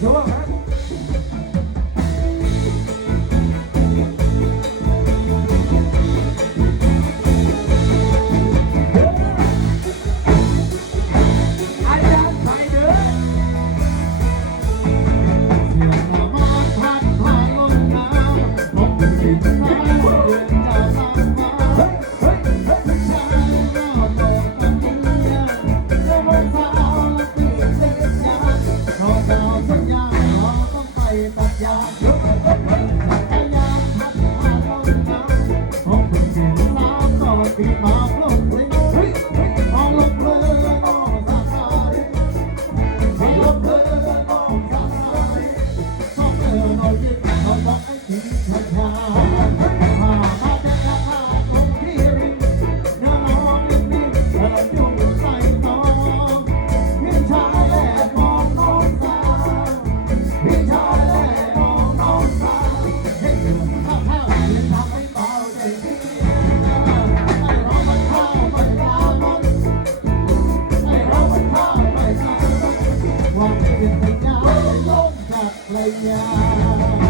Go on. ปัญญาลุกขึ้นปัญญาพัาเราหองเป็นเสียงแล้วก็ปีมา Playa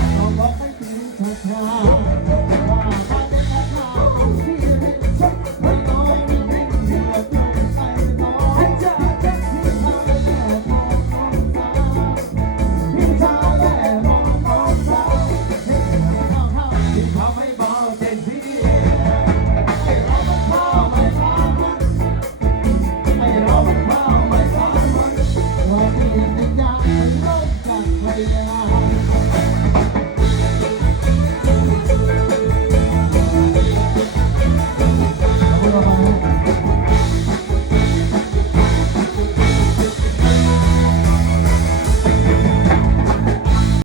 home.